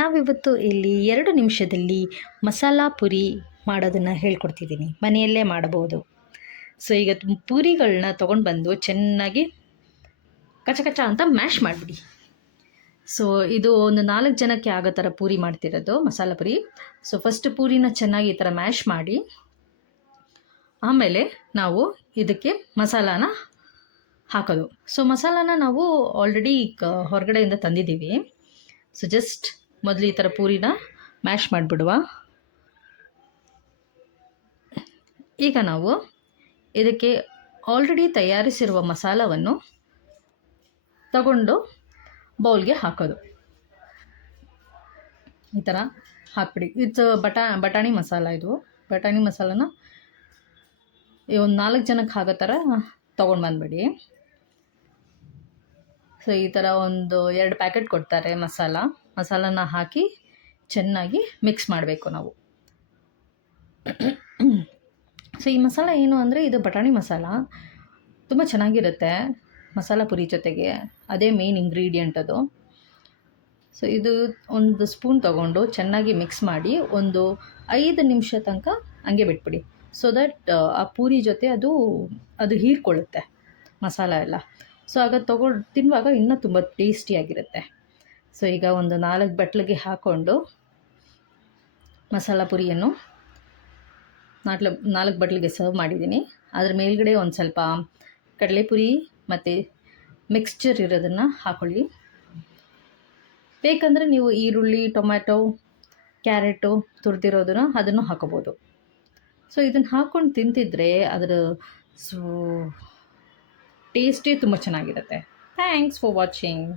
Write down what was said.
ನಾವಿವತ್ತು ಇಲ್ಲಿ 2 ನಿಮಿಷದಲ್ಲಿ ಮಸಾಲ ಪುರಿ ಮಾಡೋದನ್ನು ಹೇಳ್ಕೊಡ್ತಿದ್ದೀನಿ. ಮನೆಯಲ್ಲೇ ಮಾಡಬಹುದು. ಸೊ ಈಗ ಪೂರಿಗಳನ್ನ ತೊಗೊಂಡು ಬಂದು ಚೆನ್ನಾಗಿ ಕಚ ಕಚ ಅಂತ ಮ್ಯಾಶ್ ಮಾಡಿಬಿಡಿ. ಸೊ ಇದು ಒಂದು 4 ಜನಕ್ಕೆ ಆಗೋ ಥರ ಪೂರಿ ಮಾಡ್ತಿರೋದು, ಮಸಾಲ ಪುರಿ. ಸೊ ಫಸ್ಟ್ ಪೂರಿನ ಚೆನ್ನಾಗಿ ಈ ಥರ ಮ್ಯಾಶ್ ಮಾಡಿ, ಆಮೇಲೆ ನಾವು ಇದಕ್ಕೆ ಮಸಾಲಾನ ಹಾಕೋದು. ಸೊ ಮಸಾಲಾನ ನಾವು ಆಲ್ರೆಡಿ ಹೊರಗಡೆಯಿಂದ ತಂದಿದ್ದೀವಿ. ಸೊ ಜಸ್ಟ್ ಮೊದಲು ಈ ಥರ ಪೂರಿನ ಮ್ಯಾಶ್ ಮಾಡಿಬಿಡುವ. ಈಗ ನಾವು ಇದಕ್ಕೆ ಆಲ್ರೆಡಿ ತಯಾರಿಸಿರುವ ಮಸಾಲವನ್ನು ತಗೊಂಡು ಬೌಲ್ಗೆ ಹಾಕೋದು. ಈ ಥರ ಹಾಕ್ಬಿಡಿ. ಇದು ಬಟಾಣಿ ಮಸಾಲ. ಇದು ಬಟಾಣಿ ಮಸಾಲನ ಒಂದು 4 ಜನಕ್ಕೆ ಆಗೋ ಥರ ತೊಗೊಂಡು ಬಂದುಬಿಡಿ. ಸೊ ಈ ಥರ ಒಂದು 2 ಪ್ಯಾಕೆಟ್ ಕೊಡ್ತಾರೆ ಮಸಾಲನ ಹಾಕಿ ಚೆನ್ನಾಗಿ ಮಿಕ್ಸ್ ಮಾಡಬೇಕು ನಾವು. ಸೊ ಈ ಮಸಾಲ ಏನು ಅಂದರೆ, ಇದು ಬಟಾಣಿ ಮಸಾಲ ತುಂಬ ಚೆನ್ನಾಗಿರುತ್ತೆ ಮಸಾಲ ಪುರಿ ಜೊತೆಗೆ. ಅದೇ ಮೇನ್ ಇಂಗ್ರೀಡಿಯೆಂಟ್ ಅದು. ಸೊ ಇದು ಒಂದು ಸ್ಪೂನ್ ತೊಗೊಂಡು ಚೆನ್ನಾಗಿ ಮಿಕ್ಸ್ ಮಾಡಿ ಒಂದು 5 ನಿಮಿಷ ತನಕ ಹಂಗೆ ಬಿಟ್ಬಿಡಿ. ಸೊ ದಟ್ ಆ ಪೂರಿ ಜೊತೆ ಅದು ಹೀರ್ಕೊಳ್ಳುತ್ತೆ ಮಸಾಲ ಎಲ್ಲ. ಸೊ ಆಗ ತಿನ್ನುವಾಗ ಇನ್ನೂ ತುಂಬ ಟೇಸ್ಟಿಯಾಗಿರುತ್ತೆ. ಸೊ ಈಗ ಒಂದು 4 ಬಟ್ಲಿಗೆ ಹಾಕ್ಕೊಂಡು ಮಸಾಲ ಪುರಿಯನ್ನು 4 ಬಟ್ಲಿಗೆ ಸರ್ವ್ ಮಾಡಿದ್ದೀನಿ. ಅದ್ರ ಮೇಲ್ಗಡೆ ಒಂದು ಸ್ವಲ್ಪ ಕಡಲೆಪುರಿ ಮತ್ತು ಮಿಕ್ಸ್ಚರ್ ಇರೋದನ್ನು ಹಾಕ್ಕೊಳ್ಳಿ. ಬೇಕಂದರೆ ನೀವು ಈರುಳ್ಳಿ, ಟೊಮ್ಯಾಟೊ, ಕ್ಯಾರೆಟು ತುರಿದಿರೋದನ್ನು ಅದನ್ನು ಹಾಕೋಬೋದು. ಸೊ ಇದನ್ನು ಹಾಕ್ಕೊಂಡು ತಿಂತಿದ್ರೆ ಅದರ ಟೇಸ್ಟೇ ತುಂಬ ಚೆನ್ನಾಗಿರುತ್ತೆ. Thanks for watching.